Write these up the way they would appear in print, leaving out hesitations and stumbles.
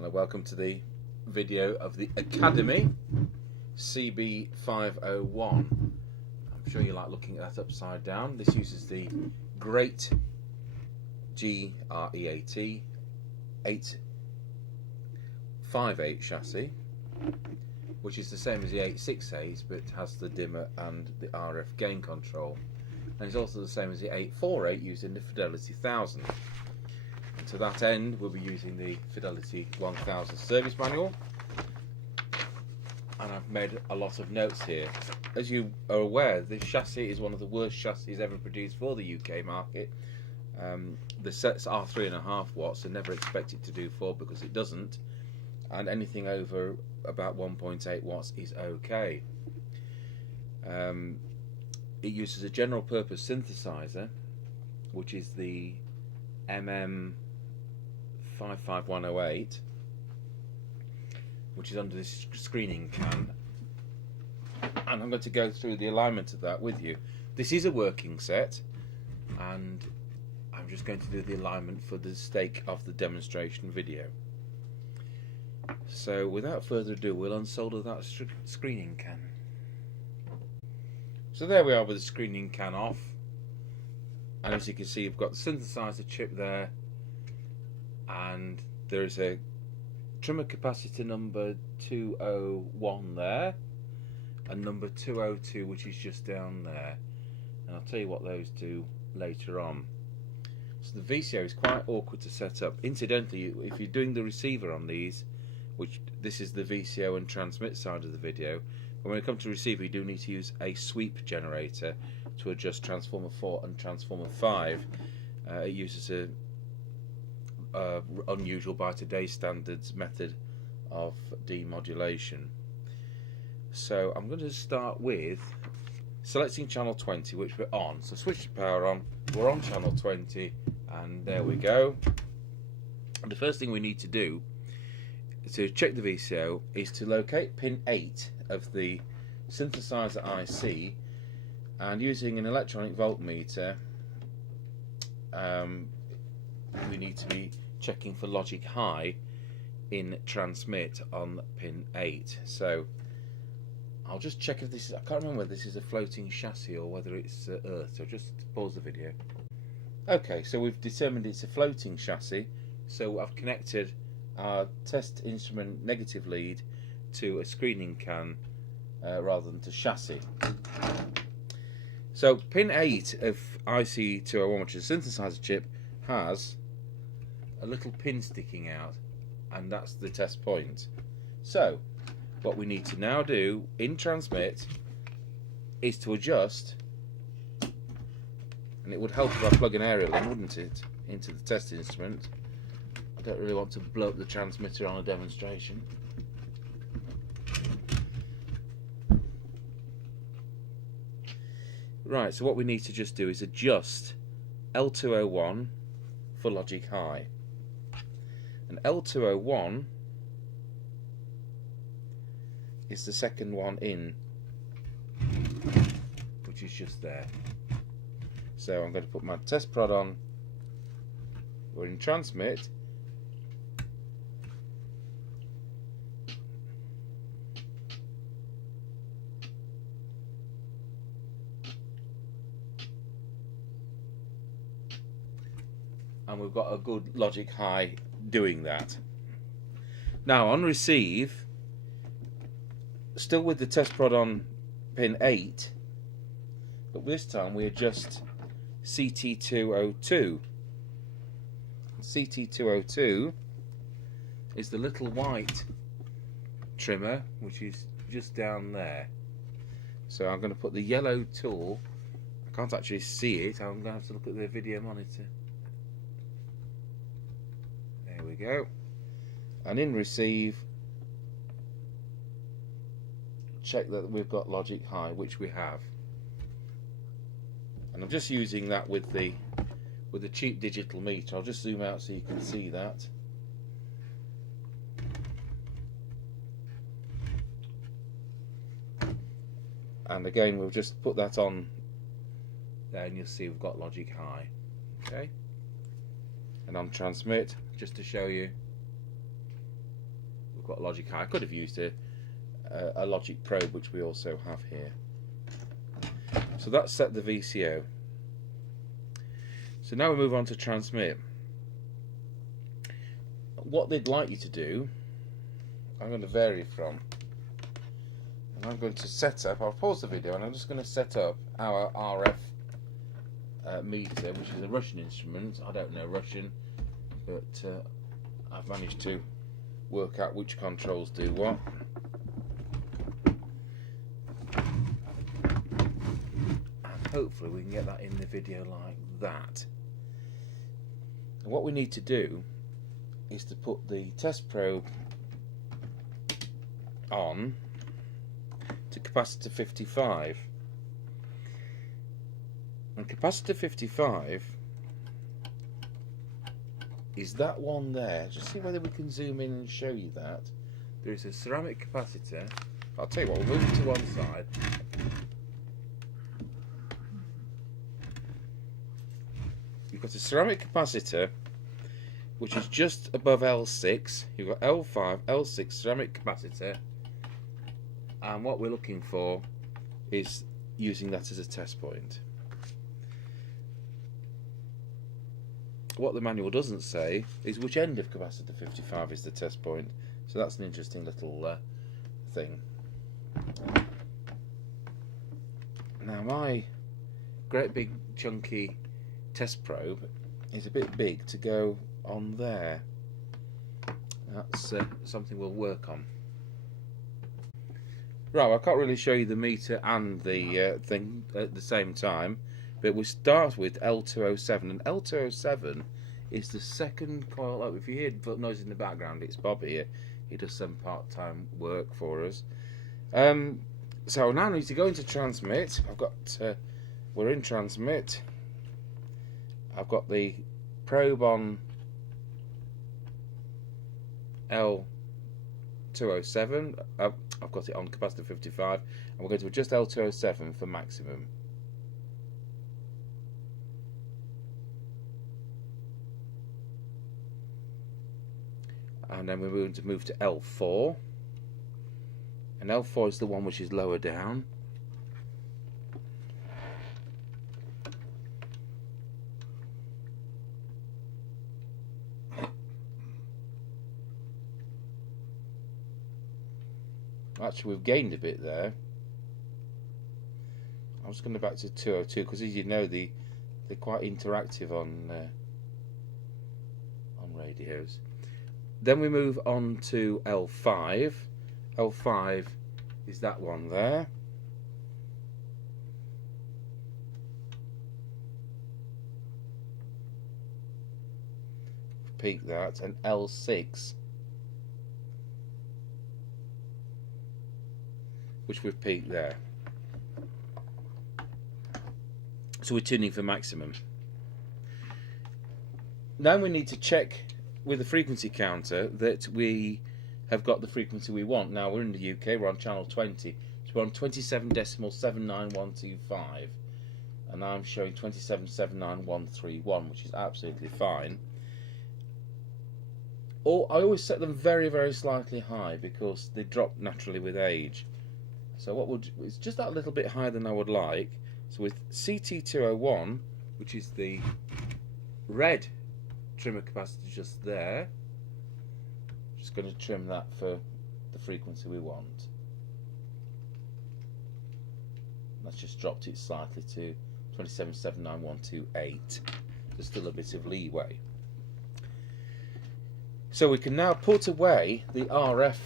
Hello, welcome to the video of the Academy CB501. I'm sure you like looking at that upside down. This uses the Great GT858 chassis, which is the same as the 868 but has the dimmer and the RF gain control, and it's also the same as the 848 used in the Fidelity 1000. And to that end, we'll be using the Fidelity 1000 service manual, and I've made a lot of notes here. As you are aware, this chassis is one of the worst chassis ever produced for the UK market. The sets are 3.5 watts and never expect it to do 4 because it doesn't, and anything over about 1.8 watts is okay. It uses a general purpose synthesizer, which is the CB501 which is under this screening can, and I'm going to go through the alignment of that with you. This is a working set, and I'm just going to do the alignment for the sake of the demonstration video. So without further ado, we'll unsolder that screening can. So there we are with the screening can off, and as you can see, you've got the synthesizer chip there, and there is a trimmer capacitor number 201 there, and number 202 which is just down there, and I'll tell you what those do later on. So the VCO is quite awkward to set up. Incidentally, if you're doing the receiver on these, which this is the VCO and transmit side of the video, but when it comes to receiver, you do need to use a sweep generator to adjust transformer 4 and transformer 5. It uses a unusual by today's standards method of demodulation. So I'm going to start with selecting channel 20, which we're on. So switch the power on, we're on channel 20, and there we go. And the first thing we need to do to check the VCO is to locate pin 8 of the synthesizer IC, and using an electronic voltmeter, we need to be checking for logic high in transmit on pin 8. So I'll just check if this is, I can't remember whether this is a floating chassis or whether it's earth, so just pause the video. Okay, so we've determined it's a floating chassis, so I've connected our test instrument negative lead to a screening can rather than to chassis. So pin 8 of IC201, which is a synthesizer chip, has a little pin sticking out, and that's the test point. So what we need to now do in transmit is to adjust, and it would help if I plug an aerial in, wouldn't it, into the test instrument. I don't really want to blow up the transmitter on a demonstration. Right, so what we need to just do is adjust L201 for logic high. And L201 is the second one in, which is just there. So I'm going to put my test prod on. We're in transmit. And we've got a good logic high doing that. Now on receive, still with the test prod on pin 8, but this time we adjust CT202. CT202 is the little white trimmer which is just down there. So I'm going to put the yellow tool, I can't actually see it, I'm going to have to look at the video monitor. There we go. And in receive, check that we've got logic high, which we have. And I'm just using that with the cheap digital meter. I'll just zoom out so you can see that. And again, we'll just put that on there, and you'll see we've got logic high. Okay. And on transmit, just to show you, got logic high. I could have used a logic probe, which we also have here. So that's set the VCO. So now we move on to transmit. What they'd like you to do, I'm going to vary from, and I'm going to set up, I'll pause the video and I'm just going to set up our RF meter, which is a Russian instrument. I don't know Russian, but I've managed to work out which controls do what. And hopefully we can get that in the video like that. And what we need to do is to put the test probe on to capacitor 55. And capacitor 55 is that one there. Just see whether we can zoom in and show you that. There is a ceramic capacitor. I'll tell you what, we'll move it to one side. You've got a ceramic capacitor which is just above L6. You've got L5, L6 ceramic capacitor, and what we're looking for is using that as a test point. What the manual doesn't say is which end of capacitor 55 is the test point, so that's an interesting little thing. Now my great big chunky test probe is a bit big to go on there. That's something we'll work on. Right, I can't really show you the meter and the thing at the same time, but we start with L207, and L207 is the second coil up. If you hear noise in the background, it's Bob here. He does some part-time work for us. So now I need to go into transmit. We're in transmit. I've got the probe on L207. I've got it on capacitor 55, and we're going to adjust L207 for maximum. And then we're going to move to L4, and L4 is the one which is lower down. Actually, we've gained a bit there. I'm just going to back to 202 because, as you know, they're quite interactive on radios. Then we move on to L5. L5 is that one there. Peak that, and L6, which we've peaked there. So we're tuning for maximum. Now we need to check with the frequency counter that we have got the frequency we want. Now we're in the UK, we're on channel 20, so we're on 27.79125, and I'm showing 27.79131, which is absolutely fine. I always set them very, very slightly high because they drop naturally with age. So what it's just that little bit higher than I would like. So with CT201, which is the red trimmer capacitor just there, just going to trim that for the frequency we want. That's just dropped it slightly to 27.79128. There's still a bit of leeway. So we can now put away the RF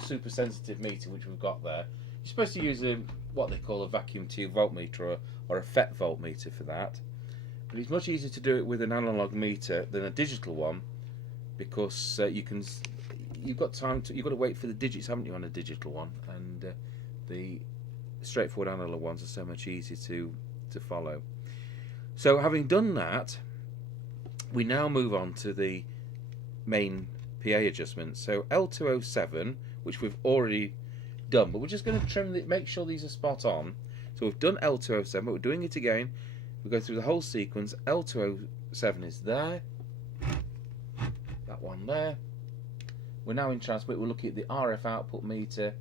super sensitive meter which we've got there. You're supposed to use what they call a vacuum tube voltmeter or a FET voltmeter for that. But it's much easier to do it with an analog meter than a digital one, because you've got to wait for the digits, haven't you, on a digital one, and the straightforward analog ones are so much easier to follow. So having done that, we now move on to the main PA adjustments. So L207, which we've already done, but we're just going to trim make sure these are spot on. So we've done L207, but we're doing it again. We go through the whole sequence. L207 is there, that one there, we're now in transmit. We're looking at the RF output meter.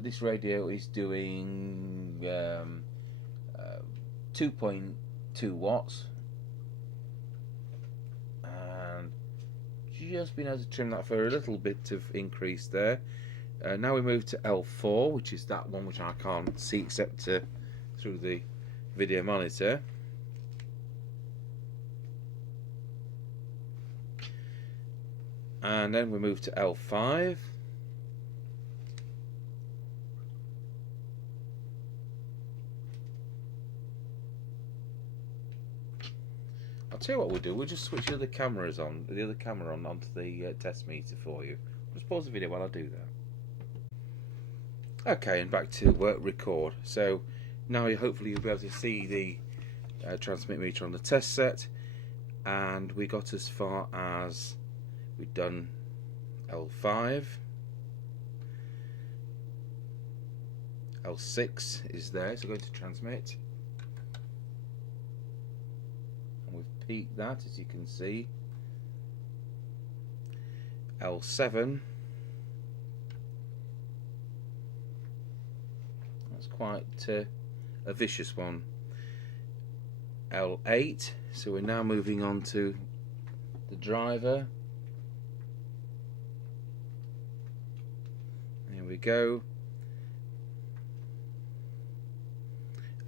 This radio is doing 2.2 watts, and just been able to trim that for a little bit of increase there. Now we move to L4, which is that one which I can't see except through the video monitor. And then we move to L5. I'll tell you what we'll do, we'll just switch the other camera on onto the test meter for you. Just pause the video while I do that. Okay, and back to record. So now hopefully you'll be able to see the transmit meter on the test set, and we got as far as we've done L5. L6 is there, so go to transmit. And we've peaked that, as you can see. L7. That's quite a vicious one. L8. So we're now moving on to the driver. There we go.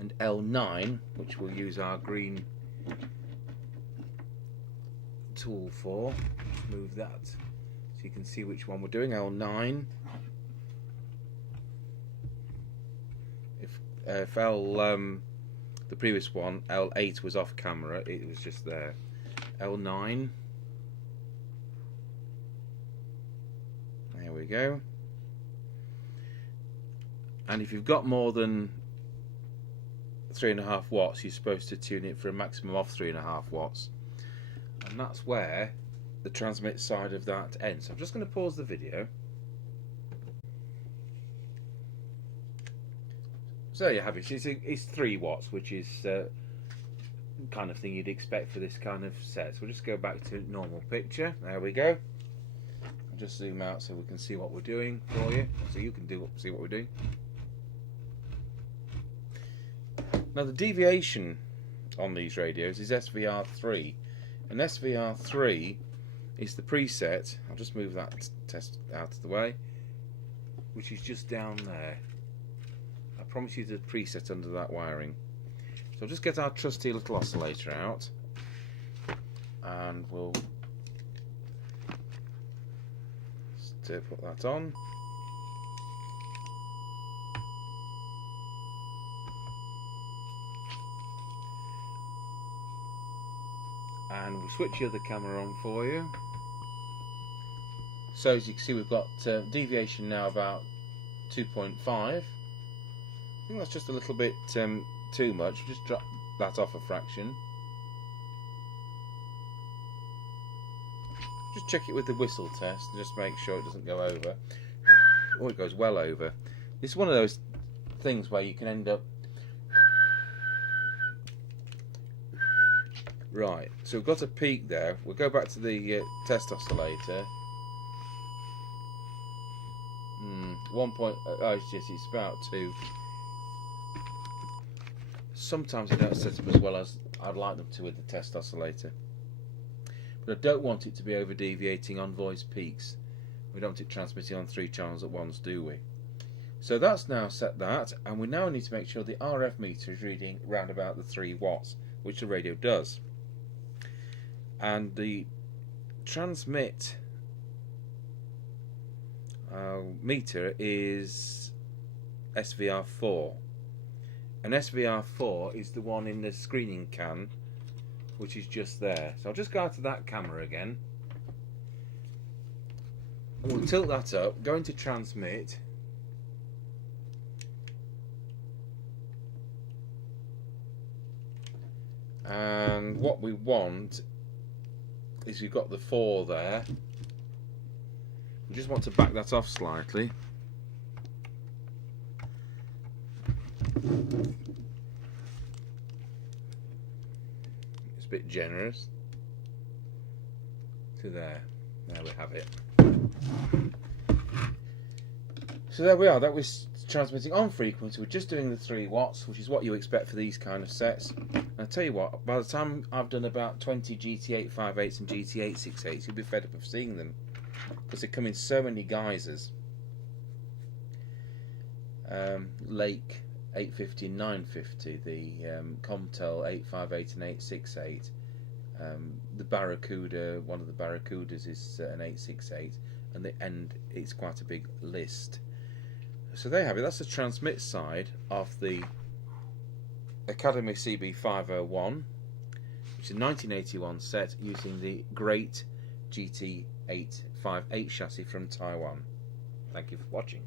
And L9, which we'll use our green tool for. Move that so you can see which one we're doing. L9. If the previous one, L8, was off camera, it was just there. L9. There we go. And if you've got more than 3.5 watts, you're supposed to tune it for a maximum of 3.5 watts. And that's where the transmit side of that ends. So I'm just going to pause the video. So there you have it. It's 3 watts, which is kind of thing you'd expect for this kind of set. So we'll just go back to normal picture. There we go. I'll just zoom out so we can see what we're doing for you, so you can see what we're doing. Now the deviation on these radios is SVR3, and SVR3 is the preset. I'll just move that test out of the way, which is just down there. I promise you the preset under that wiring. So I'll just get our trusty little oscillator out, and we'll just put that on. And we'll switch the other camera on for you. So as you can see, we've got deviation now about 2.5. I think that's just a little bit too much. Just drop that off a fraction. Just check it with the whistle test and just make sure it doesn't go over. Oh, it goes well over. This is one of those things where you can end up. Right, so we've got a peak there. We'll go back to the test oscillator. 1 point. Oh, it's about 2. Sometimes I don't set them as well as I'd like them to with the test oscillator, but I don't want it to be over deviating on voice peaks. We don't want it transmitting on 3 channels at once, do we? So that's now set that, and we now need to make sure the RF meter is reading round about the 3 watts, which the radio does. And the transmit meter is SVR4, and SVR4 is the one in the screening can, which is just there. So I'll just go out to that camera again, and we'll tilt that up, go into transmit, and what we want is we've got the 4 there. We just want to back that off slightly. It's a bit generous to there. There we have it. So there we are. That was transmitting on frequency. We're just doing the 3 watts, which is what you expect for these kind of sets. And I tell you what, by the time I've done about 20 GT858s and GT868s, you'll be fed up of seeing them, because they come in so many guises. Lake 850 and 950, the Comtel 858 and 868, the Barracuda, one of the Barracudas is an 868, and it's quite a big list. So there you have it. That's the transmit side of the Academy CB501, which is a 1981 set using the Great GT858 chassis from Taiwan. Thank you for watching.